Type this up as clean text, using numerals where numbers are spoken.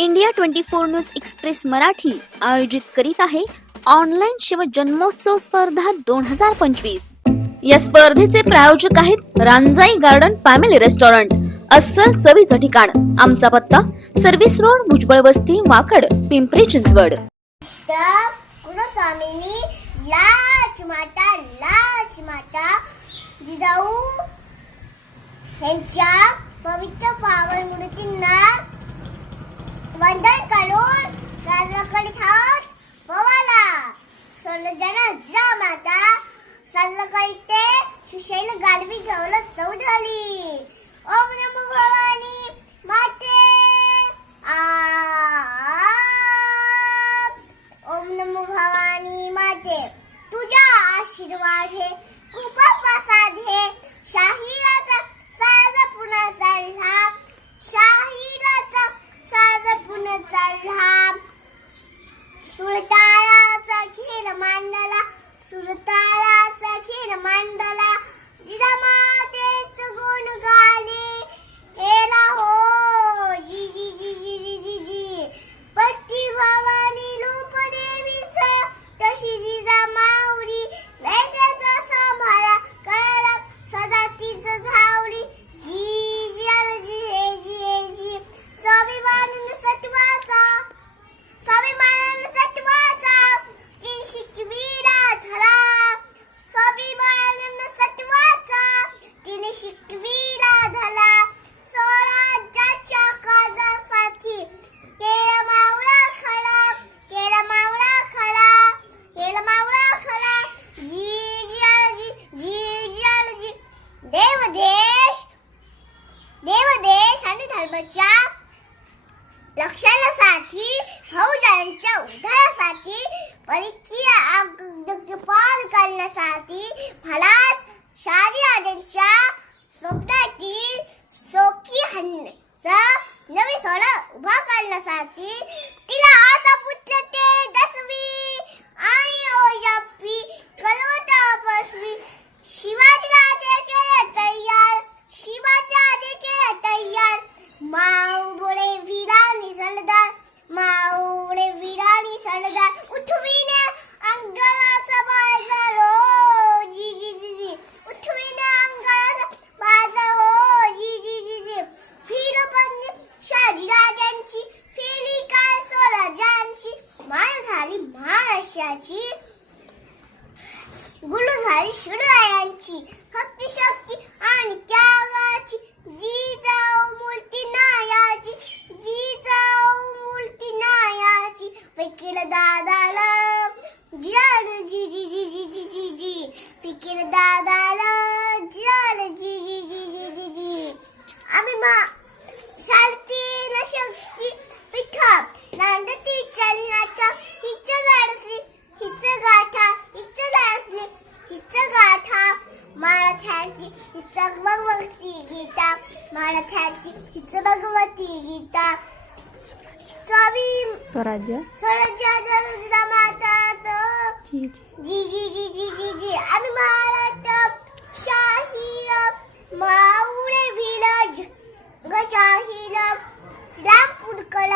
India 24 news express Marathi आयोजित करीत आहे ऑनलाईन शिवजन्मोत्सव स्पर्धा 2025। या स्पर्धेचे प्रायोजक आहेत रांजाई गार्डन फॅमिली रेस्टॉरंट, अस्सल चवीचं ठिकाण। आमचा पत्ता सर्व्हिस रोड, भुजबळ वस्ती, वाकड, पिंपरी चिंचवड। कुलस्वामिनी लाच माता जिजाऊ यांच्या पवित्र पावन मूर्तींना वंदन करून सर्वकडे हात पवाला। सर्वजण जिजाऊ माता सर्वकडे ते सुशैल गाडवी घेऊन चौधरी। ओम नमो भवानी माते ओम नमो भवानी माते, तुझा आशीर्वाद हे कृपा प्रसाद हे शाहीराचा साज पुन्हा चढला, शाहीराचा साज पुन्हा चढला। सुरताराचा खेळ मांडला, सुरताराचा खेळ मांडला, जिजामातेच गुण गाणे केला हो। जी जी जी जी जी जी जी पती भवानी रूप देवीचा तशी जिजामाऊली लयतेचा सांभाळा कळला सदा तीच झावली। जी जी जी हे जी स्वाभिमान सत्वाचा ती शिकविला धडा, स्वाभिमान सत्वाचा तिने शिकविला धडा। स्वराज्याच्या काजासाठी केला मावळा खडा, केला मावळा खडा, केला मावळा खडा। जी जी जी जी देवदेश आणि धर्माच्या रक्षणासाठी, फौजांच्या उद्धारासाठी, परीक्षेची पार करण्यासाठी, फलास शहाजीराजांच्या स्वप्नातील सोकी हन्नाचा नवी सोहळा उभा करण्यासाठी, तिला आता पुत्र ते 10वी आणि ओयापी कलोटा बसवी। शिवाजीराजे केले तयार, शिवाजीराजे केले तयार। माऊडे वीरानी सरदार, माऊडे वीरानी सरदार, उठविणे अंगाचा बाजार हो। जी जी जी जी उठविणे अंगाचा बाजार हो। जी जी जी जी फिर पण शहाजीराजांची, फेली काय स्वराज्यांची, मान झाली महाराष्ट्राची, गुरु झाली शिवरायांची, भक्ती शक्ती आणि त्यागाची, जिजाऊ मूर्ती नायाची, जिजाऊ मूर्ती नायाची। वकील दादाला जियाल जी जी जी जी जी जी जी वकील दादाला जियाल जी जी जी जी जी जी। आम्ही शांती न शक्ती पिठा नांदती चलनात, हिच नाडसली हिच गाथा, हिच नाडसली हिच गाथा। मराठ्यांची हिच भगवती गीता, मराठ्यांची हिच भगवती गीता। स्वराज्य माता जी जी जी जी जी जी आम्ही महाराष्ट्र शाहीर माऊळे विराज गजाहीर श्रीरामपूरकर